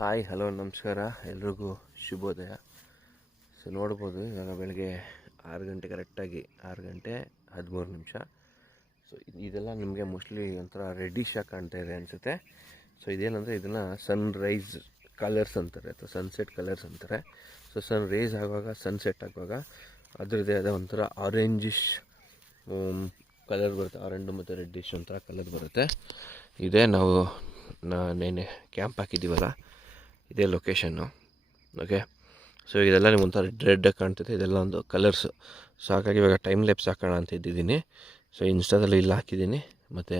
Hi hello ನಮಸ್ಕಾರ ಎಲ್ರಿಗೂ ಶುಭೋದಯ. ಸೊ ನೋಡ್ಬೋದು ಇವಾಗ ಬೆಳಗ್ಗೆ 6 ಗಂಟೆ ಕರೆಕ್ಟಾಗಿ 6:13. ಸೊ ಇದೆಲ್ಲ ನಿಮಗೆ ಮೋಸ್ಟ್ಲಿ ಒಂಥರ ರೆಡ್ಡಿಶ್ ಆಗಿ ಕಾಣ್ತಾ ಇದೆ ಅನಿಸುತ್ತೆ. ಸೊ ಇದೇನಂದರೆ ಇದನ್ನು ಸನ್ರೈಸ್ ಕಲರ್ಸ್ ಅಂತಾರೆ ಅಥವಾ ಸನ್ಸೆಟ್ ಕಲರ್ಸ್ ಅಂತಾರೆ. ಸೊ ಸನ್ ರೈಸ್ ಆಗುವಾಗ ಸನ್ಸೆಟ್ ಆಗುವಾಗ ಅದರದ್ದೇ ಆದ ಒಂಥರ ಆರೆಂಜಿಶ್ ಕಲರ್ ಬರುತ್ತೆ. ಆರೆಂಜ್ ಮತ್ತು ರೆಡ್ಡಿಶ್ ಒಂಥರ ಕಲರ್ ಬರುತ್ತೆ. ಇದೇ ನಾವು ನೆನ್ನೆ ಕ್ಯಾಂಪ್ ಹಾಕಿದ್ದೀವಲ್ಲ, ಇದೇ ಲೊಕೇಶನ್ನು. ಓಕೆ, ಸೊ ಇದೆಲ್ಲ ನಿಮ್ಗೆ ಒಂಥರ ರೆಡ್ಡಾಗಿ ಕಾಣ್ತೈತೆ, ಇದೆಲ್ಲ ಒಂದು ಕಲರ್ಸು. ಸೊ ಹಾಗಾಗಿ ಇವಾಗ ಟೈಮ್ ಲ್ಯಾಪ್ಸ್ ಹಾಕೋಣ ಅಂತ ಇದ್ದಿದ್ದೀನಿ. ಸೊ ಇನ್ಸ್ಟಾದಲ್ಲಿ ಇಲ್ಲಿ ಹಾಕಿದ್ದೀನಿ. ಮತ್ತು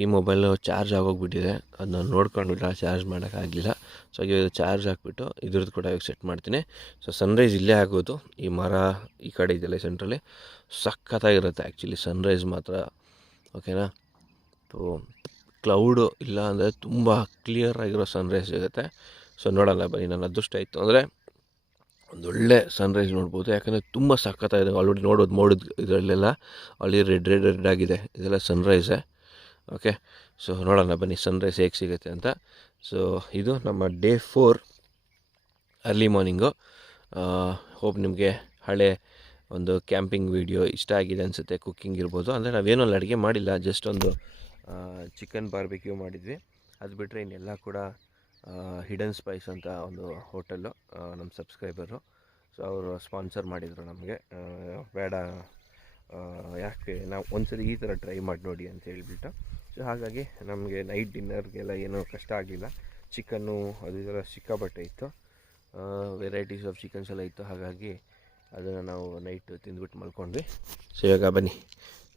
ಈ ಮೊಬೈಲು ಚಾರ್ಜ್ ಆಗೋಗ್ಬಿಟ್ಟಿದೆ, ಅದನ್ನ ನೋಡ್ಕೊಂಡಿಲ್ಲ, ಚಾರ್ಜ್ ಮಾಡೋಕ್ಕಾಗಲಿಲ್ಲ. ಸೊ ಹಾಗೆ ಚಾರ್ಜ್ ಹಾಕ್ಬಿಟ್ಟು ಇದ್ರದ್ದು ಕೂಡ ಇವಾಗ ಸೆಟ್ ಮಾಡ್ತೀನಿ. ಸೊ ಸನ್ರೈಸ್ ಇಲ್ಲೇ ಆಗೋದು, ಈ ಮರ ಈ ಕಡೆ ಇದೆಲ್ಲ ಸೆಂಟ್ರಲ್ಲಿ ಸಖತ್ತಾಗಿರುತ್ತೆ ಆ್ಯಕ್ಚುಲಿ ಸನ್ರೈಸ್ ಮಾತ್ರ. ಓಕೆನಾ? ಸೊ ಕ್ಲೌಡು ಇಲ್ಲ ಅಂದರೆ ತುಂಬ ಕ್ಲಿಯರ್ ಆಗಿರೋ ಸನ್ರೈಸ್ ಸಿಗುತ್ತೆ. ಸೊ ನೋಡೋಣ ಬನ್ನಿ. ನನ್ನ ಅದೃಷ್ಟ ಇತ್ತು ಅಂದರೆ ಒಂದೊಳ್ಳೆ ಸನ್ರೈಸ್ ನೋಡ್ಬೋದು, ಯಾಕಂದರೆ ತುಂಬ ಸಖತ್ತಾಗಿದೆ. ಆಲ್ರೆಡಿ ನೋಡೋದು ಇದರಲ್ಲೆಲ್ಲ ಆಲ್ರೆಡಿ ರೆಡ್ ಆಗಿದೆ, ಇದೆಲ್ಲ ಸನ್ರೈಸೇ. ಓಕೆ, ಸೊ ನೋಡೋಣ ಬನ್ನಿ ಸನ್ರೈಸ್ ಹೇಗೆ ಸಿಗುತ್ತೆ ಅಂತ. ಸೊ ಇದು ನಮ್ಮ ಡೇ 4 ಅರ್ಲಿ ಮಾರ್ನಿಂಗು. ಹೋಪ್ ನಿಮಗೆ ಹಳೆ ಒಂದು ಕ್ಯಾಂಪಿಂಗ್ ವೀಡಿಯೋ ಇಷ್ಟ ಆಗಿದೆ ಅನಿಸುತ್ತೆ. ಕುಕ್ಕಿಂಗ್ ಇರ್ಬೋದು, ಅಂದರೆ ನಾವೇನೂ ಅಲ್ಲಿ ಅಡುಗೆ ಮಾಡಿಲ್ಲ, ಜಸ್ಟ್ ಒಂದು ಚಿಕನ್ ಬಾರ್ಬಿಕ್ಯೂ ಮಾಡಿದ್ವಿ. ಅದು ಬಿಟ್ಟರೆ ಇನ್ನೆಲ್ಲ ಕೂಡ ಹಿಡನ್ ಸ್ಪೈಸ್ ಅಂತ ಒಂದು ಹೋಟೆಲ್ಲು, ನಮ್ಮ ಸಬ್ಸ್ಕ್ರೈಬರು. ಸೊ ಅವರು ಸ್ಪಾನ್ಸರ್ ಮಾಡಿದರು ನಮಗೆ. ಬೇಡ, ಯಾಕೆ ನಾವು ಒಂದ್ಸರಿ ಈ ಥರ ಟ್ರೈ ಮಾಡಿ ನೋಡಿ ಅಂತ ಹೇಳಿಬಿಟ್ಟು. ಸೊ ಹಾಗಾಗಿ ನಮಗೆ ನೈಟ್ ಡಿನ್ನರ್ಗೆಲ್ಲ ಏನೂ ಕಷ್ಟ ಆಗಲಿಲ್ಲ. ಚಿಕನ್ನು ಅದು ಇದೆಲ್ಲ ಸಿಕ್ಕಾಪಟ್ಟೆ ಇತ್ತು, ವೆರೈಟೀಸ್ ಆಫ್ ಚಿಕನ್ಸ್ ಎಲ್ಲ ಇತ್ತು. ಹಾಗಾಗಿ ಅದನ್ನು ನಾವು ನೈಟ್ ತಿಂದ್ಬಿಟ್ಟು ಮಲ್ಕೊಂಡ್ವಿ. ಸೊ ಇವಾಗ ಬನ್ನಿ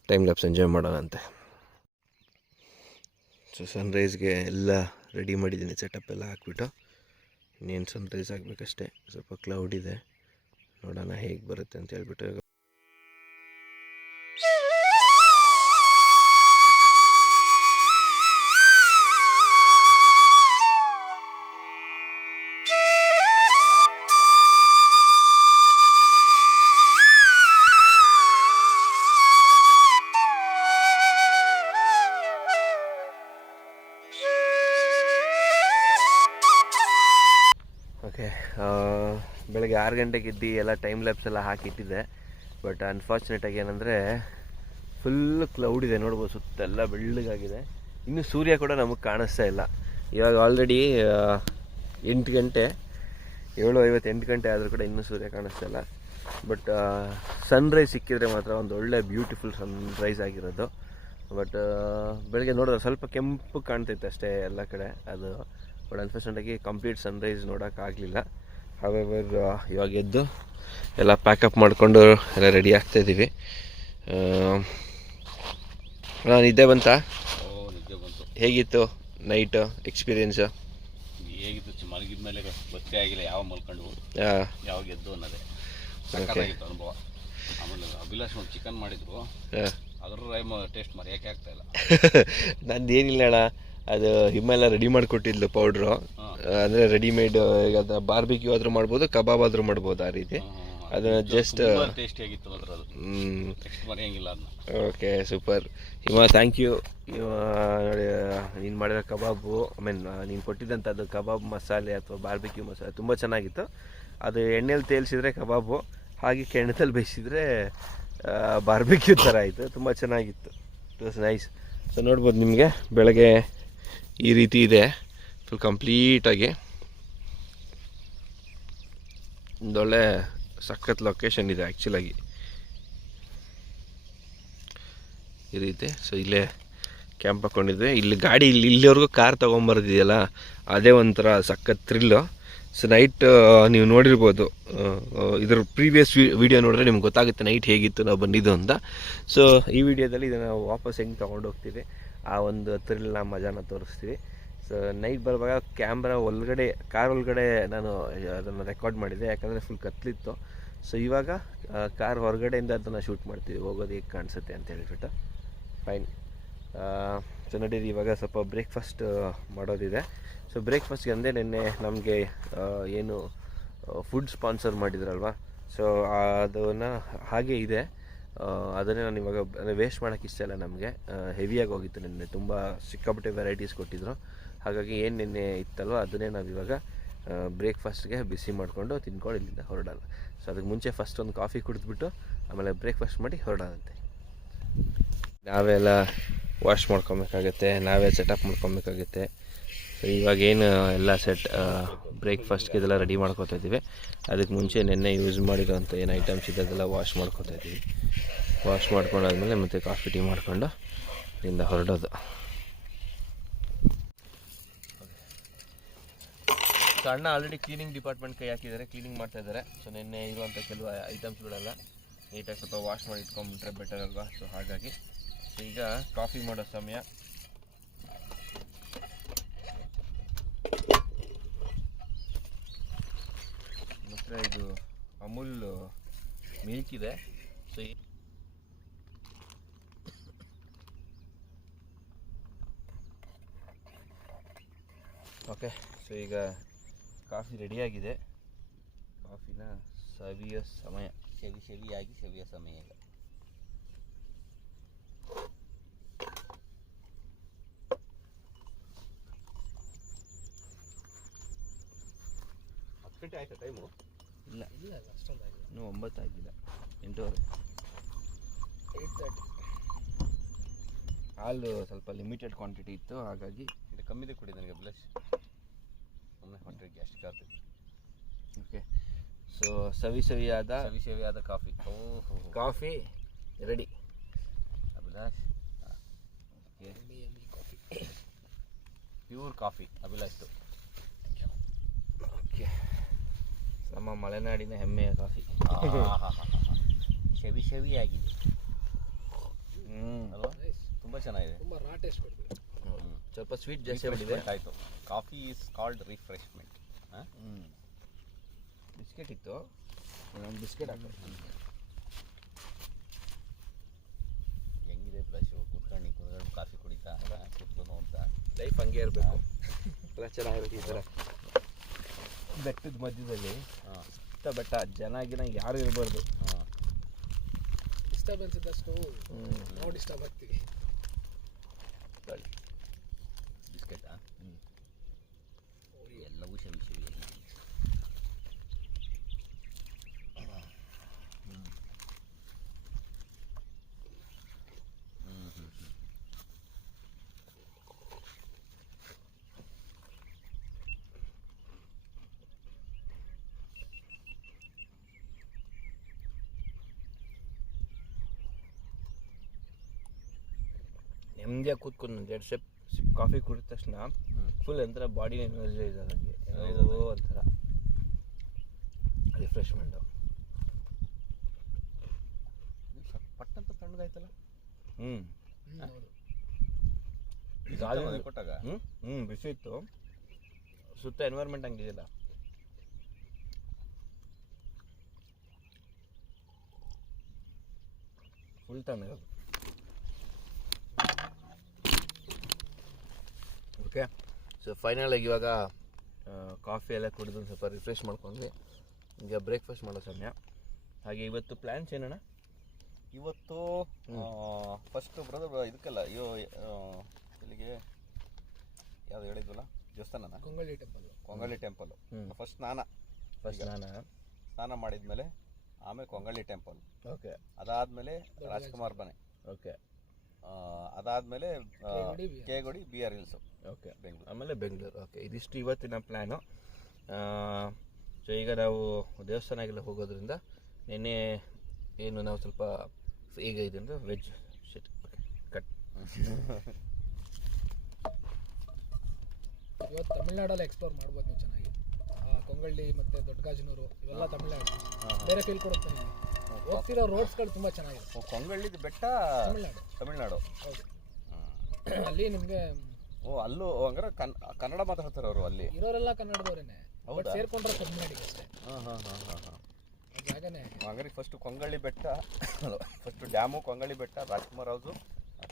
ಟೈಮ್ ಲ್ಯಾಪ್ಸ್ ಎಂಜಾಯ್ ಮಾಡೋಣ ಅಂತೆ. ಸೊ ಸನ್ರೈಸ್ಗೆ ಎಲ್ಲ ರೆಡಿ ಮಾಡಿದ್ದೀನಿ, ಸೆಟಪ್ ಎಲ್ಲ ಹಾಕ್ಬಿಟ್ಟು. ಇನ್ನೇನು ಸನ್ರೈಸ್ ಆಗಬೇಕಷ್ಟೇ. ಸ್ವಲ್ಪ ಕ್ಲೌಡ್ ಇದೆ, ನೋಡೋಣ ಹೇಗೆ ಬರುತ್ತೆ ಅಂತ ಹೇಳ್ಬಿಟ್ಟು. ಓಕೆ, ಬೆಳಗ್ಗೆ 6 ಗಂಟೆಗೆ ಎದ್ದು ಎಲ್ಲ ಟೈಮ್ ಲ್ಯಾಪ್ಸ್ ಎಲ್ಲ ಹಾಕಿಟ್ಟಿದ್ದೆ. ಬಟ್ ಅನ್ಫಾರ್ಚುನೇಟಾಗಿ ಏನಂದರೆ ಫುಲ್ ಕ್ಲೌಡ್ ಇದೆ, ನೋಡ್ಬೋದು ಸುತ್ತೆಲ್ಲ ಬೆಳ್ಳಗಾಗಿದೆ. ಇನ್ನು ಸೂರ್ಯ ಕೂಡ ನಮಗೆ ಕಾಣಿಸ್ತಾ ಇಲ್ಲ. ಇವಾಗ ಆಲ್ರೆಡಿ 8 ಗಂಟೆ, 7:58 ಗಂಟೆ ಆದರೂ ಕೂಡ ಇನ್ನೂ ಸೂರ್ಯ ಕಾಣಿಸ್ತಾ ಇಲ್ಲ. ಬಟ್ ಸನ್ರೈಸ್ ಸಿಕ್ಕಿದ್ರೆ ಮಾತ್ರ ಒಂದು ಒಳ್ಳೆ ಬ್ಯೂಟಿಫುಲ್ ಸನ್ರೈಸ್ ಆಗಿರೋದು. ಬಟ್ ಬೆಳಗ್ಗೆ ನೋಡಿದ್ರೆ ಸ್ವಲ್ಪ ಕೆಂಪು ಕಾಣ್ತೈತೆ ಅಷ್ಟೇ ಎಲ್ಲ ಕಡೆ ಅದು. ಬಟ್ ಅನ್ಫಾರ್ಚುನೇಟಾಗಿ ಕಂಪ್ಲೀಟ್ ಸನ್ರೈಸ್ ನೋಡೋಕ್ಕಾಗಲಿಲ್ಲ. ಹವೆವರ್ ಇವಾಗ ಎದ್ದು ಎಲ್ಲ ಪ್ಯಾಕಪ್ ಮಾಡಿಕೊಂಡು ಎಲ್ಲ ರೆಡಿ ಆಗ್ತಾಯಿದ್ದೀವಿ. ನಿದ್ದೆ ಬಂತಾ? ನಿದ್ದೆ ಬಂತು. ಹೇಗಿತ್ತು ನೈಟ್ ಎಕ್ಸ್ಪೀರಿಯೆನ್ಸು? ಹೇಗಿತ್ತು? ಮಲಗಿದ ಮೇಲೆ ಗೊತ್ತೇ ಆಗಿಲ್ಲ ಯಾವ ಮಲ್ಕೊಂಡು ಯಾವಾಗ ಎದ್ದು ಅನ್ನೋದೇ. ಸಕ್ಕತ್ತಾಗಿತ್ತು ಅನುಭವ. ಆಮೇಲೆ ಅಭಿಲಾಷ್ ಒಂದು ಚಿಕನ್ ಮಾಡಿದ್ರು, ಅದ್ರ ಟೇಸ್ಟ್ ಮರೆಯೋಕ್ಕೆ ಆಗ್ತಾ ಇಲ್ಲ. ನಂದೇನಿಲ್ಲ ಅಣ್ಣ, ಅದು ಹಿಮ್ಮೆಲ್ಲ ರೆಡಿ ಮಾಡಿಕೊಟ್ಟಿದ್ಲು ಪೌಡ್ರು. ಅಂದರೆ ರೆಡಿಮೇಡ್, ಈಗ ಅದು ಬಾರ್ಬಿಕ್ಯೂ ಆದರೂ ಮಾಡ್ಬೋದು, ಕಬಾಬ್ ಆದರೂ ಮಾಡ್ಬೋದು, ಆ ರೀತಿ. ಅದನ್ನು ಜಸ್ಟ್ ಟೇಸ್ಟಿಯಾಗಿತ್ತು ಮಾತ್ರ ಅದು. ನೆಕ್ಸ್ಟ್ ಮರೆಯೋಂಗಿಲ್ಲ ಅದನ್ನ. ಓಕೆ, ಸೂಪರ್ ಹಿಮ, ಥ್ಯಾಂಕ್ ಯು. ನೋಡಿ, ನೀನು ಮಾಡಿರೋ ಕಬಾಬು, ನೀನು ಕೊಟ್ಟಿದ್ದಂಥದ್ದು ಕಬಾಬ್ ಮಸಾಲೆ ಅಥವಾ ಬಾರ್ಬಿಕ್ಯೂ ಮಸಾಲೆ ತುಂಬ ಚೆನ್ನಾಗಿತ್ತು. ಅದು ಎಣ್ಣೆಲಿ ತೇಲ್ಸಿದ್ರೆ ಕಬಾಬು, ಹಾಗೆ ಕೆಣ್ಣದಲ್ಲಿ ಬೇಯಿಸಿದ್ರೆ ಬಾರ್ಬಿಕ್ಯೂ ಥರ ಆಯಿತು. ತುಂಬ ಚೆನ್ನಾಗಿತ್ತು, ಇಟ್ ವಾಸ್ ನೈಸ್. ಸೊ ನೋಡ್ಬೋದು ನಿಮಗೆ ಬೆಳಗ್ಗೆ ಈ ರೀತಿ ಇದೆ, ಫುಲ್ ಕಂಪ್ಲೀಟಾಗಿ ಒಂದೊಳ್ಳೆ ಸಖತ್ ಲೊಕೇಶನ್ ಇದೆ ಆ್ಯಕ್ಚುಲಾಗಿ ಈ ರೀತಿ. ಸೊ ಇಲ್ಲೇ ಕ್ಯಾಂಪ್ ಹಾಕ್ಕೊಂಡಿದ್ವಿ. ಇಲ್ಲಿ ಗಾಡಿ ಇಲ್ಲಿವರೆಗೂ ಕಾರ್ ತೊಗೊಂಬರ್ದಿದೆಯಲ್ಲ, ಅದೇ ಒಂಥರ ಸಖತ್ ಥ್ರಿಲ್ಲು. ಸೊ ನೈಟ್ ನೀವು ನೋಡಿರ್ಬೋದು, ಇದ್ರ ಪ್ರೀವಿಯಸ್ ವೀಡಿಯೋ ನೋಡಿದ್ರೆ ನಿಮ್ಗೆ ಗೊತ್ತಾಗುತ್ತೆ ನೈಟ್ ಹೇಗಿತ್ತು ನಾವು ಬಂದಿದ್ದು ಅಂತ. ಸೊ ಈ ವಿಡಿಯೋದಲ್ಲಿ ಇದನ್ನು ನಾವು ವಾಪಸ್ ಹೆಂಗೆ ತೊಗೊಂಡು ಹೋಗ್ತೀವಿ, ಆ ಒಂದು ಥ್ರಿಲ್ನ ಮಜಾನ ತೋರಿಸ್ತೀವಿ. ಸೊ ನೈಟ್ ಬರುವಾಗ ಕ್ಯಾಮ್ರಾ ಒಳಗಡೆ, ಕಾರ್ ಒಳಗಡೆ ನಾನು ಅದನ್ನು ರೆಕಾರ್ಡ್ ಮಾಡಿದ್ದೆ, ಯಾಕಂದರೆ ಫುಲ್ ಕತ್ಲಿತ್ತು. ಸೊ ಇವಾಗ ಕಾರ್ ಹೊರಗಡೆಯಿಂದ ಅದನ್ನು ಶೂಟ್ ಮಾಡ್ತೀವಿ, ಹೋಗೋದು ಹೇಗೆ ಕಾಣಿಸುತ್ತೆ ಅಂತ ಹೇಳಿಬಿಟ್ಟು. ಫೈನ್. ಸೊ ನಡೀರಿ, ಇವಾಗ ಸ್ವಲ್ಪ ಬ್ರೇಕ್ಫಾಸ್ಟ್ ಮಾಡೋದಿದೆ. ಸೊ ಬ್ರೇಕ್ಫಾಸ್ಟ್ಗೆ ಅಂದೇ ನಿನ್ನೆ ನಮಗೆ ಏನು ಫುಡ್ ಸ್ಪಾನ್ಸರ್ ಮಾಡಿದ್ರಲ್ವ, ಸೊ ಅದನ್ನು ಹಾಗೆ ಇದೆ. ಅದನ್ನೇ ನಾನು ಇವಾಗ ವೇಸ್ಟ್ ಮಾಡೋಕ್ಕೆ ಇಷ್ಟ ಇಲ್ಲ ನಮಗೆ. ಹೆವಿಯಾಗಿ ಹೋಗಿತ್ತು ನಿನ್ನೆ, ತುಂಬ ಸಿಕ್ಕಾಪಟ್ಟೆ ವೆರೈಟೀಸ್ ಕೊಟ್ಟಿದ್ರು. ಹಾಗಾಗಿ ಏನು ನಿನ್ನೆ ಇತ್ತಲ್ವ ಅದನ್ನೇ ನಾವು ಇವಾಗ ಬ್ರೇಕ್ಫಾಸ್ಟ್ಗೆ ಬಿಸಿ ಮಾಡಿಕೊಂಡು ತಿನ್ಕೊಂಡು ಇಲ್ಲಿಂದ ಹೊರಡೋಣ. ಸೊ ಅದಕ್ಕೆ ಮುಂಚೆ ಫಸ್ಟ್ ಒಂದು ಕಾಫಿ ಕುಡಿದ್ಬಿಟ್ಟು ಆಮೇಲೆ ಬ್ರೇಕ್ಫಾಸ್ಟ್ ಮಾಡಿ ಹೊರಡೋಣಂತೆ. ನಾವೆಲ್ಲ ವಾಶ್ ಮಾಡ್ಕೊಬೇಕಾಗತ್ತೆ, ನಾವೇ ಸೆಟಪ್ ಮಾಡ್ಕೊಬೇಕಾಗುತ್ತೆ. ಸೊ ಇವಾಗೇನು ಎಲ್ಲ ಬ್ರೇಕ್ಫಾಸ್ಟ್ಗೆ ಇದೆಲ್ಲ ರೆಡಿ ಮಾಡ್ಕೊತಾ ಇದ್ದೀವಿ. ಅದಕ್ಕೆ ಮುಂಚೆ ನೆನ್ನೆ ಯೂಸ್ ಮಾಡಿರೋಂಥ ಏನು ಐಟಮ್ಸ್ ಇದೆ ಅದೆಲ್ಲ ವಾಶ್ ಮಾಡ್ಕೊತಾ ಇದ್ದೀವಿ. ವಾಶ್ ಮಾಡ್ಕೊಂಡಾದ್ಮೇಲೆ ಮತ್ತೆ ಕಾಫಿ ಟೀ ಮಾಡಿಕೊಂಡು ಇಲ್ಲಿಂದ ಹೊರಡೋದು. ಸೊ ಅಣ್ಣ ಆಲ್ರೆಡಿ ಕ್ಲೀನಿಂಗ್ ಡಿಪಾರ್ಟ್ಮೆಂಟ್ ಕೈ ಹಾಕಿದ್ದಾರೆ, ಕ್ಲೀನಿಂಗ್ ಮಾಡ್ತಾ ಇದ್ದಾರೆ. ಸೊ ನಿನ್ನೆ ಇರುವಂಥ ಕೆಲವು ಐಟಮ್ಸ್ಗಳೆಲ್ಲ ನೀಟಾಗಿ ಸ್ವಲ್ಪ ವಾಶ್ ಮಾಡಿ ಇಟ್ಕೊಂಡ್ಬಿಟ್ರೆ ಬೆಟರ್ ಅಲ್ವಾ. ಸೊ ಹಾಗಾಗಿ ಈಗ ಕಾಫಿ ಮಾಡೋ ಸಮಯ. ಮತ್ತು ಇದು ಅಮೂಲ್ ಮಿಲ್ಕ್ ಇದೆ. ಸೊ ಓಕೆ, ಸೊ ಈಗ ಕಾಫಿ ರೆಡಿಯಾಗಿದೆ. ಕಾಫಿನ ಸವಿಯೋ ಸಮಯ, ಸವಿಯಾಗಿ ಸವಿಯೋ ಸಮಯ ಈಗ. ಗಂಟೆ ಆಯ್ತಾ ಟೈಮು? ಇಲ್ಲ ಇಲ್ಲ ಅಷ್ಟೊಂದಾಗಿಲ್ಲ, ಇನ್ನೂ 9 ಆಗಿಲ್ಲ, 8:30. 8:30. ಹಾಲು ಸ್ವಲ್ಪ ಲಿಮಿಟೆಡ್ ಕ್ವಾಂಟಿಟಿ ಇತ್ತು, ಹಾಗಾಗಿ ಇದು ಕಮ್ಮಿದೆ ಕುಡಿ ನನಗೆ ಬ್ಲಶ್ ಸುಮ್ಮನೆ ಹೊಟ್ಟೆ ಗ್ಯಾಸ್ಟ್ರಿಕ್ ಆಗ್ತದೆ. ಓಕೆ, ಸೊ ಸವಿಯಾದ ಕಾಫಿ. ಓಹೋ, coffee ready. Abhilash coffee, pure coffee ಅಭಿಲಾಷ್ದು. ಓಕೆ, ನಮ್ಮ ಮಲೆನಾಡಿನ ಹೆಮ್ಮೆಯ ಕಾಫಿ. ಸವಿಯಾಗಿದೆ ಅಲ್ವಾ? ತುಂಬ ಚೆನ್ನಾಗಿದೆ. ತುಂಬ ರಾ ಟೇಸ್ಟ್ ಕೊಡ್ತೀವಿ. ಸ್ವಲ್ಪ ಸ್ವೀಟ್ ಜಾಸ್ತಿ ಆಗಿದೆ. ಆಯಿತು. Coffee is called refreshment. Biscuit ಇತ್ತು, ಒಂದು ಬಿಸ್ಕೆಟ್ ಹಾಕೋದು. ಹೆಂಗಿದೆ ಬ್ಲಶು? ಕುತ್ಕೊಂಡು ಕಾಫಿ ಕುಡಿತಾ ಕುತ್ಕೊಂಡು ಅಂತ ಲೈಫ್ ಹಂಗೆ ಇರಬೇಕು. ಎಲ್ಲ ಚೆನ್ನಾಗಿರುತ್ತೆ. ಈ ಥರ ಬೆಟ್ಟದ ಮಧ್ಯದಲ್ಲಿ ಬೆಟ್ಟ, ಜನ ಯಾರು ಇರಬಾರ್ದು. ಡಿಸ್ಟರ್ಬೆನ್ಸ್ ಇದ್ದಷ್ಟು ನಾವು ಡಿಸ್ಟರ್ಬ್ ಆಗ್ತೀವಿ. ಬಿಸ್ಕೆಟಾ? ಎಲ್ಲವೂ ಸವಿ. ನೆಮ್ಮದಿಯಾಗಿ ಕೂತ್ಕೊಂಡು 2 ಸಿಪ್ ಕಾಫಿ ಕುಡಿದ ತಕ್ಷಣ ಫುಲ್ ಒಂಥರ ಬಾಡಿ ಎನರ್ಜೈಸ್ ಆದಂಗೆ, ಒಂಥರ ರಿಫ್ರೆಶ್ಮೆಂಟು. ಪಟ್ಟಂತ ತಣ್ಣಗಾಯ್ತಲ್ಲ. ಹೌದು, ಕೊಟ್ಟಾಗ ಬಿಸಿ ಇತ್ತು. ಸುತ್ತ ಎನ್ವೈರ್ಮೆಂಟ್ ಹಂಗಿದಿಲ್ಲ. ಫುಲ್ ತಣ್ಣಗಿರೋದು. ಓಕೆ, ಸೊ ಫೈನಲಾಗಿ ಇವಾಗ ಕಾಫಿ ಎಲ್ಲ ಕುಡಿದು ಸ್ವಲ್ಪ ರಿಫ್ರೆಶ್ ಮಾಡ್ಕೊಂಡ್ವಿ. ಈಗ ಬ್ರೇಕ್ಫಾಸ್ಟ್ ಮಾಡೋ ಸಮಯ. ಹಾಗೆ ಇವತ್ತು ಪ್ಲ್ಯಾನ್ಸ್ ಏನಣ್ಣ? ಇವತ್ತು ಫಸ್ಟ್ ಬ್ರದರ್ ಇದಕ್ಕೆಲ್ಲ ಇಲ್ಲಿಗೆ ಯಾವುದು ಹೇಳಿದ್ವಲ್ಲ ದೇವಸ್ಥಾನನ, ಕೊಂಗಳ್ಳಿ ಟೆಂಪಲ್. ಫಸ್ಟ್ ಸ್ನಾನ ಮಾಡಿದ್ಮೇಲೆ ಆಮೇಲೆ ಕೊಂಗಳ್ಳಿ ಟೆಂಪಲ್. ಓಕೆ, ಅದಾದ್ಮೇಲೆ ರಾಜ್ಕುಮಾರ್ ಮನೆ. ಓಕೆ, ಅದಾದ್ಮೇಲೆ Kegudi BR hills. Okay, Bengaluru, ಆಮೇಲೆ ಬೆಂಗಳೂರು. ಓಕೆ, ಇದಿಷ್ಟು ಇವತ್ತಿನ ಪ್ಲ್ಯಾನು. ಸೊ ಈಗ ನಾವು ದೇವಸ್ಥಾನಕ್ಕೆಲ್ಲ ಹೋಗೋದ್ರಿಂದ ನಿನ್ನೆ ಏನು ನಾವು ಸ್ವಲ್ಪ ಈಗ ಇದೆ ಅಂದರೆ ವೆಜ್ ಶಿಟ್. Okay, cut. ಇವತ್ತು ತಮಿಳ್ನಾಡಲ್ಲಿ ಎಕ್ಸ್ಪ್ಲೋರ್ ಮಾಡ್ಬೋದು ನೀವು ಚೆನ್ನಾಗಿ. ಕೊಂಗಳ್ಳಿ ಮತ್ತು ದೊಡ್ಡಗಾಜನೂರು ಇವೆಲ್ಲ ತಮಿಳ್ನಾಡು, ಬೇರೆ ಫೀಲ್ ಕೊಡುತ್ತೆ ನಿಮಗೆ. ಹೋಗ್ತಿರೋ ರೋಡ್ಸ್ಗಳು ತುಂಬ ಚೆನ್ನಾಗಿದೆ. ಕೊಂಗಳ್ಳಿ ಬೆಟ್ಟ ತಮಿಳ್ನಾಡು. ಹೌದು, ಅಲ್ಲಿ ನಿಮಗೆ ಅಲ್ಲೂ ಹಂಗಾರೆ ಕನ್ನಡ ಮಾತಾಡ್ತಾರೆ ಅವರು. ಅಲ್ಲಿ ಇರೋರೆಲ್ಲ ಕನ್ನಡದವರೇನೆ, ಬಟ್ ಸೇರ್ಕೊಂಡ್ರೆ ತಮಿಳ್ನಾಡಿಗೆ ಅಷ್ಟೇ. ಜಾಗನೇ ಹಂಗಾರೆ ಫಸ್ಟ್ ಕೊಂಗಳ್ಳಿ ಬೆಟ್ಟ, ಫಸ್ಟ್ ಡ್ಯಾಮು, ಕೊಂಗಳ್ಳಿ ಬೆಟ್ಟ, Rajkumar house,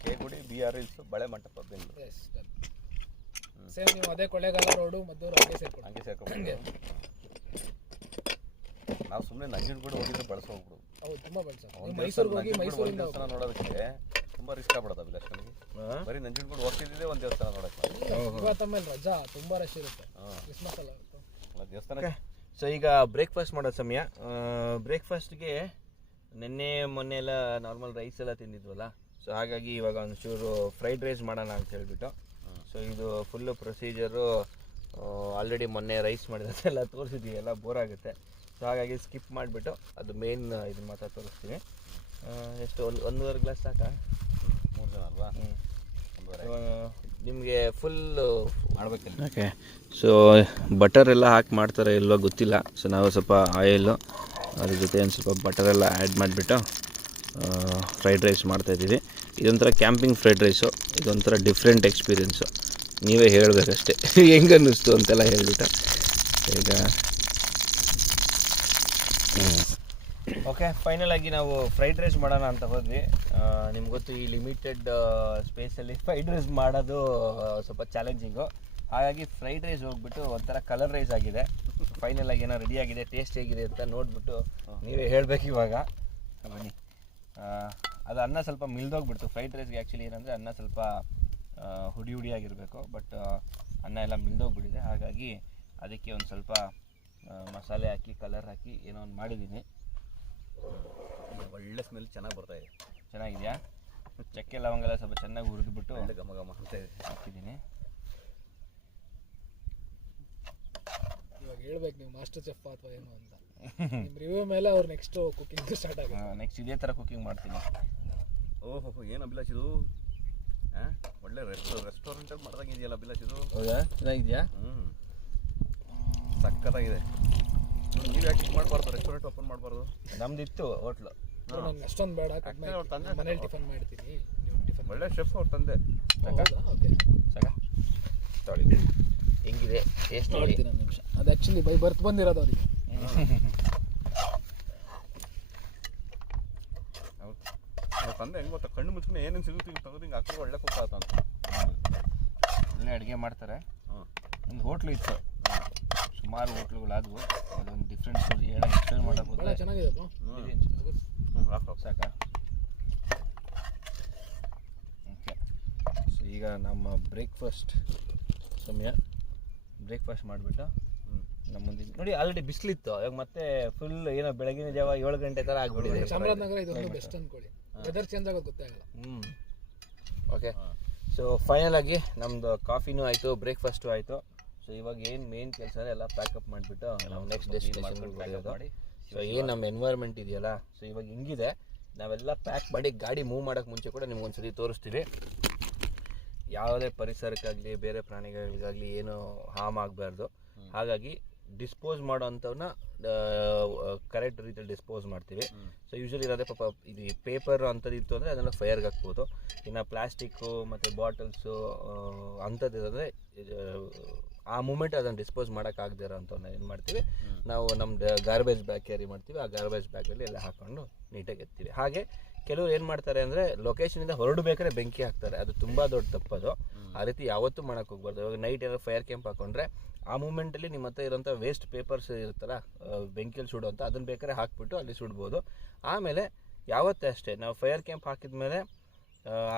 Kegudi, BR hills, ಬಳೆ ಮಂಟಪ, ಬೆಂಗಳೂರು. ಸೇಮ್ ನೀವು ಅದೇ ಕೊಳ್ಳೇಗಾಲ ರೋಡು ಮದ್ದೂರು ಹಂಗೆ ಸೇರ್ಕೊಂಡು ನಾವು ಸುಮ್ಮನೆ ನಂಜನಗೂಡು ಹೋಗಿದ್ರೆ ಬಳಸ ಹೋಗ್ಬಿಡು. ಹೌದು, ತುಂಬ ಬಳಸ. ಮೈಸೂರಿಗೆ ಹೋಗಿ ಮೈಸೂರಿಂದ ನೋಡೋದಕ್ಕೆ ತುಂಬ ರಿಸ್ಕ್ ಆಗ್ಬಿಡೋದು ಅಭಿಲಾಷ್ ನನಗೆ. ಬರೀ ನಂಜನಗೂಡು ಹೋಗ್ತಿದ್ದೆ ಒಂದು ದೇವಸ್ಥಾನ ನೋಡಕ್ಕೆ. ಇವತ್ತಮೇಲೆ ರಜಾ ತುಂಬ ರಶ್ ಇರುತ್ತೆ ಕ್ರಿಸ್ಮಸ್ ಅಲ್ಲ ದೇವಸ್ಥಾನ. ಸೊ ಈಗ ಬ್ರೇಕ್ಫಾಸ್ಟ್ ಮಾಡೋ ಸಮಯ. ಬ್ರೇಕ್ಫಾಸ್ಟ್ಗೆ ನಿನ್ನೆ ಮೊನ್ನೆ ಎಲ್ಲ ನಾರ್ಮಲ್ ರೈಸ್ ಎಲ್ಲ ತಿಂದಿದ್ವಲ್ಲ, ಸೊ ಹಾಗಾಗಿ ಇವಾಗ ಒಂಚೂರು ಫ್ರೈಡ್ ರೈಸ್ ಮಾಡೋಣ ಅಂತ ಹೇಳ್ಬಿಟ್ಟು. ಸೊ ಇದು ಫುಲ್ಲು ಪ್ರೊಸೀಜರು ಆಲ್ರೆಡಿ ಮೊನ್ನೆ ರೈಸ್ ಮಾಡಿದ್ದೆಲ್ಲ ತೋರಿಸಿದ್ವಿ, ಎಲ್ಲ ಬೋರ್ ಆಗುತ್ತೆ. ಸೊ ಹಾಗಾಗಿ ಸ್ಕಿಪ್ ಮಾಡಿಬಿಟ್ಟು ಅದು ಮೇನ್ ಇದನ್ನ ಮಾತ್ರ ತೋರಿಸ್ತೀನಿ. ಎಷ್ಟು 1.5 ಗ್ಲಾಸ್ ಸಾಕಾ? 3 ಜನ ಅಲ್ವಾ? ನಿಮಗೆ ಫುಲ್ ಮಾಡಬೇಕಿಲ್ಲ. ಓಕೆ, ಸೊ ಬಟರ್ ಎಲ್ಲ ಹಾಕಿ ಮಾಡ್ತಾರೆ ಇಲ್ವೋ ಗೊತ್ತಿಲ್ಲ. ಸೊ ನಾವು ಸ್ವಲ್ಪ ಆಯಿಲು ಅದ್ರ ಜೊತೆ ಒಂದು ಸ್ವಲ್ಪ ಬಟರೆಲ್ಲ ಆ್ಯಡ್ ಮಾಡಿಬಿಟ್ಟು ಫ್ರೈಡ್ ರೈಸ್ ಮಾಡ್ತಾಯಿದ್ದೀವಿ. ಇದೊಂಥರ ಕ್ಯಾಂಪಿಂಗ್ ಫ್ರೈಡ್ ರೈಸು, ಇದೊಂಥರ ಡಿಫ್ರೆಂಟ್ ಎಕ್ಸ್ಪೀರಿಯೆನ್ಸು. ನೀವೇ ಹೇಳಬೇಕಷ್ಟೇ ಹೆಂಗೆ ಅನ್ನಿಸ್ತು ಅಂತೆಲ್ಲ ಹೇಳ್ಬಿಟ್ಟು. ಈಗ ಓಕೆ, ಫೈನಲ್ ಆಗಿ ನಾವು ಫ್ರೈಡ್ ರೈಸ್ ಮಾಡೋಣ ಅಂತ ಹೋದ್ವಿ. ನಿಮ್ಗೆ ಗೊತ್ತು, ಈ ಲಿಮಿಟೆಡ್ ಸ್ಪೇಸಲ್ಲಿ ಫ್ರೈಡ್ ರೈಸ್ ಮಾಡೋದು ಸ್ವಲ್ಪ ಚಾಲೆಂಜಿಂಗು. ಹಾಗಾಗಿ ಫ್ರೈಡ್ ರೈಸ್ ಹೋಗ್ಬಿಟ್ಟು ಒಂಥರ ಕಲರ್ ರೈಸ್ ಆಗಿದೆ. ಫೈನಲ್ ಆಗಿ ಏನೋ ರೆಡಿ ಆಗಿದೆ, ಟೇಸ್ಟ್ ಹೇಗಿದೆ ಅಂತ ನೋಡಿಬಿಟ್ಟು ನೀವೇ ಹೇಳಬೇಕು ಇವಾಗ. ಬನ್ನಿ. ಅದು ಅನ್ನ ಸ್ವಲ್ಪ ಮಿಲ್ದೋಗ್ಬಿಡ್ತು. ಫ್ರೈಡ್ ರೈಸ್ಗೆ ಆ್ಯಕ್ಚುಲಿ ಏನಂದರೆ ಅನ್ನ ಸ್ವಲ್ಪ ಹುಡಿಯಾಗಿರಬೇಕು, ಬಟ್ ಅನ್ನ ಎಲ್ಲ ಮಿಲ್ದೋಗ್ಬಿಟ್ಟಿದೆ. ಹಾಗಾಗಿ ಅದಕ್ಕೆ ಒಂದು ಸ್ವಲ್ಪ ಮಸಾಲೆ ಹಾಕಿ ಕಲರ್ ಹಾಕಿ ಏನೋ ಒಂದು ಮಾಡಿದ್ದೀನಿ. ಒಳ್ಳೆ ಸ್ಮೆಲ್ ಚೆನ್ನಾಗಿ ಬರ್ತಾಯಿದೆ. ಚೆನ್ನಾಗಿದೆಯಾ? ಚಕ್ಕೆ ಲವಂಗ ಎಲ್ಲ ಸ್ವಲ್ಪ ಚೆನ್ನಾಗಿ ಹುರಿದ್ಬಿಟ್ಟು ಒಳ್ಳೆ ಘಮ ಘಮ ಅಂತ ಇದೆ ಹಾಕಿದ್ದೀನಿ. ಇವಾಗ ಹೇಳ್ಬೇಕು ನೀವು ಮಾಸ್ಟರ್ ಚೆಫ್ ಅಥವಾ ಏನು ಅಂತ. ನಿಮ್ಮ ರಿವ್ಯೂ ಮೇಲೆ ಅವ್ರು ನೆಕ್ಸ್ಟ್ ಕುಕಿಂಗ್ ಸ್ಟಾರ್ಟ್ ಆಗುತ್ತೆ. ನೆಕ್ಸ್ಟ್ ಇದೇ ಥರ ಕುಕಿಂಗ್ ಮಾಡ್ತೀನಿ. ಓಹೋ, ಏನು ಅಭಿಲಾಷ್ ಇದು? ಹಾಂ, ಒಳ್ಳೆ ರೆಸ್ಟೋರೆಂಟಲ್ಲಿ ಮಾಡ್ದಂಗಿದೆಯಲ್ಲ ಅಭಿಲಾಷ್ ಇದು. ಹೌದಾ? ಚೆನ್ನಾಗಿದೆಯಾ? ಸಕ್ಕತ್ತಾಗಿದೆ. ನೀವು ಯಾಕೆ ಇದು ಮಾಡಬಾರ್ದು? ರೆಸ್ಟೋರೆಂಟ್ ಓಪನ್ ಮಾಡಬಾರ್ದು? ನಮ್ದಿತ್ತು ಹೋಟ್ಲು. ನಂಗೆ ಅಷ್ಟೊಂದು ಬೇಡ, ಮನೇಲಿ ಟಿಫನ್ ಮಾಡ್ತೀನಿ. ನೀವು ಟಿಫನ್ ಒಳ್ಳೆ ಶೆಫ್ ಅವ್ರು ತಂದೆ. ಓಕೆ ಸಾಕ ತೊಳಿ ಹೆಂಗಿದೆ ಟೇಸ್ಟ್ ನೋಡಿ. ನೋಡ್ತೀನಿ ಒಂದು ನಿಮಿಷ. ಅದು ಆ್ಯಕ್ಚುಲಿ ಬೈ ಬರ್ತ್ ಬಂದಿರೋದು ಅವರಿಗೆ. ಅವ್ರು ತಂದೆ ಹೆಂಗೆ ಗೊತ್ತಾ, ಕಣ್ಣು ಮುಚ್ಕೊಂಡು ಏನೇನು ಸಿಗುತ್ತೆ ಈಗ ತೆಗೆದು ಹಿಂಗೆ ಹಾಕಿದ್ರೆ ಒಳ್ಳೆ ಕುಕ್ ಆತ ಅಂತ. ಒಳ್ಳೆ ಅಡುಗೆ ಮಾಡ್ತಾರೆ. ಒಂದು ಹೋಟ್ಲು ಇತ್ತು, ಸುಮಾರು ಹೋಟ್ಲುಗಳಾದವು. ಅದೊಂದು ಡಿಫ್ರೆಂಟ್ ಹೇಳೋಕೆ ಎಕ್ಸ್ಪ್ಲೇನ್ ಮಾಡೋದು ಭಾಳ ಚೆನ್ನಾಗಿದೆ ಸಾಕ. ಓಕೆ, ಸೊ ಈಗ ನಮ್ಮ ಬ್ರೇಕ್ಫಾಸ್ಟ್ ಸಮಯ. ಬ್ರೇಕ್ಫಾಸ್ಟ್ ಮಾಡಿಬಿಟ್ಟು ನಮ್ಮ ಮುಂದೆ ನೋಡಿ ಆಲ್ರೆಡಿ ಬಿಸಿಲಿತ್ತು. ಇವಾಗ ಮತ್ತೆ ಫುಲ್ ಏನೋ ಬೆಳಗಿನ ಜಾವ 7 ಗಂಟೆ ಥರ ಆಗ್ಬಿಟ್ಟಿದೆ. ಚಾಮರಾಜನಗರ ಇದೊಂದು ಬೆಸ್ಟ್ ಅನ್ಕೊಳ್ಳಿ. ವೆದರ್ ಚೇಂಜ್ ಆಗೋದು ಗೊತ್ತಾಗಲ್ಲ. ಓಕೆ, ಸೊ ಫೈನಲ್ ಆಗಿ ನಮ್ಮದು ಕಾಫಿನೂ ಆಯಿತು, ಬ್ರೇಕ್ಫಾಸ್ಟು ಆಯಿತು. ಸೊ ಇವಾಗ ಏನು ಮೇನ್ ಕೆಲಸ ಎಲ್ಲ ಪ್ಯಾಕಪ್ ಮಾಡಿಬಿಟ್ಟು ನಾವು ನೆಕ್ಸ್ಟ್ ಡೆಸ್ಟಿನೇಷನ್ಗೆ ಹೋಗೋದು. ಸೊ ಏನು ನಮ್ಮ ಎನ್ವೈರ್ಮೆಂಟ್ ಇದೆಯಲ್ಲ, ಸೊ ಇವಾಗ ಹಿಂಗಿದೆ. ನಾವೆಲ್ಲ ಪ್ಯಾಕ್ ಮಾಡಿ ಗಾಡಿ ಮೂವ್ ಮಾಡೋಕ್ಕೆ ಮುಂಚೆ ಕೂಡ ನಿಮ್ಗೆ ಒಂದು ಸರಿ ತೋರಿಸ್ತೀವಿ. ಯಾವುದೇ ಪರಿಸರಕ್ಕಾಗಲಿ ಬೇರೆ ಪ್ರಾಣಿಗಳಿಗಾಗಲಿ ಏನು ಹಾರ್ಮ್ ಆಗಬಾರ್ದು. ಹಾಗಾಗಿ ಡಿಸ್ಪೋಸ್ ಮಾಡೋ ಅಂಥವನ್ನ ಕರೆಕ್ಟ್ ರೀತಿಯಲ್ಲಿ ಡಿಸ್ಪೋಸ್ ಮಾಡ್ತೀವಿ. ಸೊ ಯೂಶ್ವಲಿ ಇರೋದೇ ಪಾಪ ಇದು ಪೇಪರ್ ಅಂಥದ್ದು ಇತ್ತು ಅಂದರೆ ಅದನ್ನು ಫೈರ್ಗೆ ಹಾಕ್ಬೋದು. ಇನ್ನು ಪ್ಲಾಸ್ಟಿಕ್ಕು ಮತ್ತು ಬಾಟಲ್ಸು ಅಂಥದ್ದು ಇರೋದ್ರೆ ಆ ಮೂಮೆಂಟ್ ಅದನ್ನು ಡಿಸ್ಪೋಸ್ ಮಾಡೋಕ್ಕಾಗದೇ ಇರೋ ಅಂಥವನ್ನ ಏನು ಮಾಡ್ತೀವಿ ನಾವು, ನಮ್ಮದು ಗಾರ್ಬೇಜ್ ಬ್ಯಾಗ್ ಕ್ಯಾರಿ ಮಾಡ್ತೀವಿ. ಆ ಗಾರ್ಬೇಜ್ ಬ್ಯಾಗಲ್ಲಿ ಎಲ್ಲ ಹಾಕ್ಕೊಂಡು ನೀಟಾಗಿ ಎತ್ತೀವಿ. ಹಾಗೆ ಕೆಲವರು ಏನು ಮಾಡ್ತಾರೆ ಅಂದರೆ ಲೊಕೇಶನಿಂದ ಹೊರಡಬೇಕಾದ್ರೆ ಬೆಂಕಿ ಹಾಕ್ತಾರೆ. ಅದು ತುಂಬ ದೊಡ್ಡ ತಪ್ಪದು. ಆ ರೀತಿ ಯಾವತ್ತೂ ಮಾಡೋಕ್ಕೆ ಹೋಗ್ಬಾರ್ದು. ಇವಾಗ ನೈಟ್ ಏನಾದ್ರು ಫೈರ್ ಕ್ಯಾಂಪ್ ಹಾಕೊಂಡ್ರೆ ಆ ಮೂಮೆಂಟಲ್ಲಿ ನಿಮ್ಮ ಹತ್ರ ಇರೋಂಥ ವೇಸ್ಟ್ ಪೇಪರ್ಸ್ ಇರುತ್ತಲ್ಲ ಬೆಂಕಿಯಲ್ಲಿ ಸುಡೋಂಥ, ಅದನ್ನು ಬೇಕಾದ್ರೆ ಹಾಕ್ಬಿಟ್ಟು ಅಲ್ಲಿ ಸುಡ್ಬೋದು. ಆಮೇಲೆ ಯಾವತ್ತೇ ಅಷ್ಟೇ ನಾವು ಫೈರ್ ಕ್ಯಾಂಪ್ ಹಾಕಿದ್ಮೇಲೆ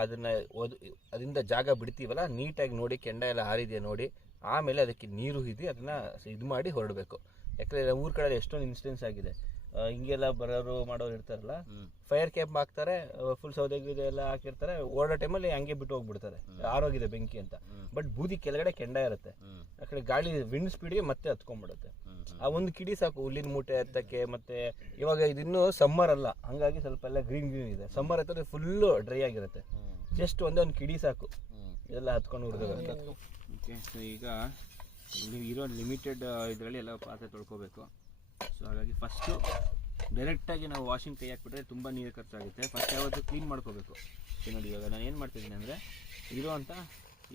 ಅದನ್ನು ಅದರಿಂದ ಜಾಗ ಬಿಡ್ತೀವಲ್ಲ, ನೀಟಾಗಿ ನೋಡಿ ಕೆಂಡ ಎಲ್ಲ ಹಾರಿದೆಯಾ ನೋಡಿ, ಆಮೇಲೆ ಅದಕ್ಕೆ ನೀರು ಹಿಡಿ ಅದನ್ನು ಇದು ಮಾಡಿ ಹೊರಡಬೇಕು. ಯಾಕಂದರೆ ಊರ ಕಡೆ ಎಷ್ಟೊಂದು ಇನ್ಸಿಡೆನ್ಸ್ ಆಗಿದೆ. ಹಿಂಗೆಲ್ಲ ಬರೋರು ಮಾಡೋರು ಇರ್ತಾರಲ್ಲ, ಫೈರ್ ಕ್ಯಾಂಪ್ ಹಾಕ್ತಾರೆ, ಫುಲ್ ಸೌದೆ ಎಲ್ಲ ಹಾಕಿರ್ತಾರೆ, ಓಡೋ ಟೈಮಲ್ಲಿ ಹಂಗೆ ಬಿಟ್ಟು ಹೋಗ್ಬಿಡ್ತಾರೆ, ಆರೋಗಿದೆ ಬೆಂಕಿ ಅಂತ. ಬಟ್ ಬೂದಿ ಕೆಳಗಡೆ ಕೆಂಡ ಇರುತ್ತೆ, ಆ ಕಡೆ ಗಾಳಿ ವಿಂಡ್ ಸ್ಪೀಡ್ಗೆ ಮತ್ತೆ ಹತ್ಕೊಂಡ್ಬಿಡುತ್ತೆ. ಆ ಒಂದು ಕಿಡಿ ಸಾಕು ಹುಲ್ಲಿನ ಮೂಟೆ ಹತ್ತಕ್ಕೆ. ಮತ್ತೆ ಇವಾಗ ಇದಿನ್ನೂ ಸಮ್ಮರ್ ಅಲ್ಲ, ಹಾಗಾಗಿ ಸ್ವಲ್ಪ ಎಲ್ಲ ಗ್ರೀನ್ ಇದೆ. ಸಮ್ಮರ್ ಹತ್ತಿದ್ರೆ ಫುಲ್ಲು ಡ್ರೈ ಆಗಿರುತ್ತೆ. ಜಸ್ಟ್ ಒಂದೇ ಒಂದು ಕಿಡಿ ಸಾಕು ಇದೆಲ್ಲ ಹತ್ಕೊಂಡು ಹುಡುಗ. ಓಕೆ, ಸೊ ಈಗ ಇಲ್ಲಿ ಇರೋ ಲಿಮಿಟೆಡ್ ಇದರಲ್ಲಿ ಎಲ್ಲ ಪಾತ್ರೆ ತೊಳ್ಕೊಬೇಕು. ಸೊ ಹಾಗಾಗಿ ಫಸ್ಟು ಡೈರೆಕ್ಟಾಗಿ ನಾವು ವಾಷಿಂಗ್ ಕೈ ಹಾಕ್ಬಿಟ್ರೆ ತುಂಬ ನೀರು ಖರ್ಚಾಗುತ್ತೆ. ಫಸ್ಟ್ ಯಾವತ್ತು ಕ್ಲೀನ್ ಮಾಡ್ಕೋಬೇಕು. ಸೊ ನೋಡಿ, ಇವಾಗ ನಾನು ಏನು ಮಾಡ್ತಿದ್ದೀನಿ ಅಂದರೆ ಇರೋವಂಥ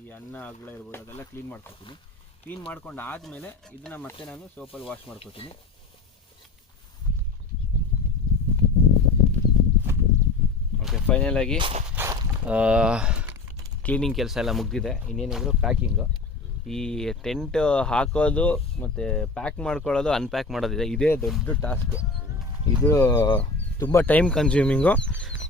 ಈ ಅನ್ನ ಅಗ್ಳ ಇರ್ಬೋದು ಅದೆಲ್ಲ ಕ್ಲೀನ್ ಮಾಡ್ಕೊತೀನಿ. ಕ್ಲೀನ್ ಮಾಡ್ಕೊಂಡು ಆದಮೇಲೆ ಇದನ್ನು ಮತ್ತೆ ನಾನು ಸೋಪಲ್ಲಿ ವಾಶ್ ಮಾಡ್ಕೊತೀನಿ. ಓಕೆ, ಫೈನಲಾಗಿ ಕ್ಲೀನಿಂಗ್ ಕೆಲಸ ಎಲ್ಲ ಮುಗಿದಿದೆ. ಇನ್ನೇನಿದ್ರು ಪ್ಯಾಕಿಂಗು. ಈ ಟೆಂಟ್ ಹಾಕೋದು ಮತ್ತು ಪ್ಯಾಕ್ ಮಾಡ್ಕೊಳ್ಳೋದು, ಅನ್ಪ್ಯಾಕ್ ಮಾಡೋದಿದೆ, ಇದೇ ದೊಡ್ಡ ಟಾಸ್ಕ್. ಇದು ತುಂಬ ಟೈಮ್ ಕನ್ಸ್ಯೂಮಿಂಗು.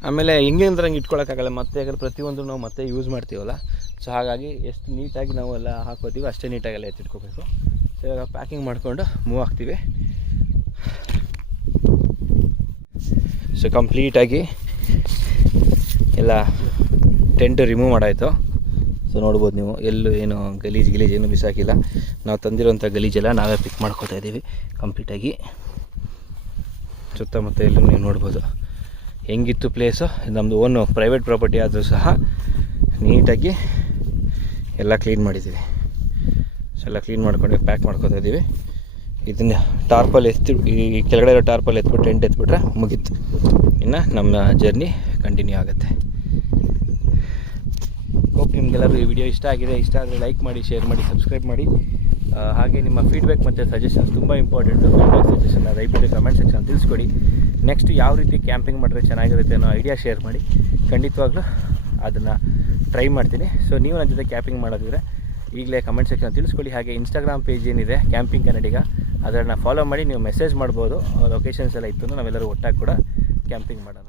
ಆಮೇಲೆ ಹೆಂಗೆ ಅಂದ್ರೆ ಹಂಗೆ ಇಟ್ಕೊಳ್ಳೋಕ್ಕಾಗಲ್ಲ, ಮತ್ತೆ ಯಾಕಂದ್ರೆ ಪ್ರತಿಯೊಂದು ನಾವು ಮತ್ತೆ ಯೂಸ್ ಮಾಡ್ತೀವಲ್ಲ. ಸೊ ಹಾಗಾಗಿ ಎಷ್ಟು ನೀಟಾಗಿ ನಾವೆಲ್ಲ ಹಾಕೋತೀವಿ ಅಷ್ಟೇ ನೀಟಾಗೆಲ್ಲ ಎತ್ತಿಟ್ಕೋಬೇಕು. ಸೊ ಇವಾಗ ಪ್ಯಾಕಿಂಗ್ ಮಾಡಿಕೊಂಡು ಮೂವ್ ಆಗ್ತೀವಿ. ಸೊ ಕಂಪ್ಲೀಟಾಗಿ ಎಲ್ಲ ಟೆಂಟ್ ರಿಮೂವ್ ಮಾಡಾಯಿತು. ಸೊ ನೋಡ್ಬೋದು ನೀವು, ಎಲ್ಲೂ ಏನು ಗಲೀಜು ಏನು ಬಿಸಾಕಿಲ್ಲ. ನಾವು ತಂದಿರೋಂಥ ಗಲೀಜೆಲ್ಲ ನಾವೇ ಪಿಕ್ ಮಾಡ್ಕೋತಾ ಇದ್ದೀವಿ ಕಂಪ್ಲೀಟಾಗಿ. ಸುತ್ತಮುತ್ತ ಎಲ್ಲೂ ನೀವು ನೋಡ್ಬೋದು ಹೆಂಗಿತ್ತು ಪ್ಲೇಸು. ನಮ್ಮದು ಓನು ಪ್ರೈವೇಟ್ ಪ್ರಾಪರ್ಟಿ ಆದರೂ ಸಹ ನೀಟಾಗಿ ಎಲ್ಲ ಕ್ಲೀನ್ ಮಾಡಿದ್ದೀವಿ. ಸೊ ಎಲ್ಲ ಕ್ಲೀನ್ ಮಾಡ್ಕೊಂಡು ಪ್ಯಾಕ್ ಮಾಡ್ಕೋತಾ ಇದ್ದೀವಿ. ಇದನ್ನು ಟಾರ್ಪಲ್ ಈ ಕೆಳಗಡೆ ಇರೋ ಟಾರ್ಪಲ್ ಎತ್ಬಿಟ್ಟು ಟೆಂಟ್ ಎತ್ಬಿಟ್ರೆ ಮುಗೀತು. ಇನ್ನು ನಮ್ಮ ಜರ್ನಿ ಕಂಟಿನ್ಯೂ ಆಗುತ್ತೆ. ಹೋಪ್ ನಿಮಗೆಲ್ಲರೂ ಈ ವಿಡಿಯೋ ಇಷ್ಟ ಆಗಿದೆ. ಇಷ್ಟ ಆದರೆ ಲೈಕ್ ಮಾಡಿ, ಶೇರ್ ಮಾಡಿ, ಸಬ್ಸ್ಕ್ರೈಬ್ ಮಾಡಿ. ಹಾಗೆ ನಿಮ್ಮ ಫೀಡ್ಬ್ಯಾಕ್ ಮತ್ತು ಸಜೆಷನ್ಸ್ ತುಂಬ ಇಂಪಾರ್ಟೆಂಟು. ಫೀಡ್ಬ್ಯಾಕ್ ಸಜೆಷನ್ನ ದಯವಿಟ್ಟು ಕಮೆಂಟ್ ಸೆಕ್ಷನ್ ತಿಳಿಸ್ಕೊಡಿ. ನೆಕ್ಸ್ಟ್ ಯಾವ ರೀತಿ ಕ್ಯಾಂಪಿಂಗ್ ಮಾಡಿದ್ರೆ ಚೆನ್ನಾಗಿರುತ್ತೆ ಅನ್ನೋ ಐಡಿಯಾ ಶೇರ್ ಮಾಡಿ. ಖಂಡಿತವಾಗ್ಲೂ ಅದನ್ನು ಟ್ರೈ ಮಾಡ್ತೀನಿ. ಸೊ ನೀವು ನನ್ನ ಜೊತೆ ಕ್ಯಾಂಪಿಂಗ್ ಮಾಡೋದಿದ್ರೆ ಈಗಲೇ ಕಮೆಂಟ್ ಸೆಕ್ಷನ್ ತಿಳಿಸ್ಕೊಡಿ. ಹಾಗೆ ಇನ್ಸ್ಟಾಗ್ರಾಮ್ ಪೇಜ್ ಏನಿದೆ ಕ್ಯಾಂಪಿಂಗ್ ಕನ್ನಡಿಗ, ಅದನ್ನು ಫಾಲೋ ಮಾಡಿ ನೀವು ಮೆಸೇಜ್ ಮಾಡ್ಬೋದು. ಲೊಕೇಶನ್ಸ್ ಎಲ್ಲ ಇತ್ತು, ನಾವೆಲ್ಲರೂ ಒಟ್ಟಾಗಿ ಕೂಡ ಕ್ಯಾಂಪಿಂಗ್ ಮಾಡೋಣ.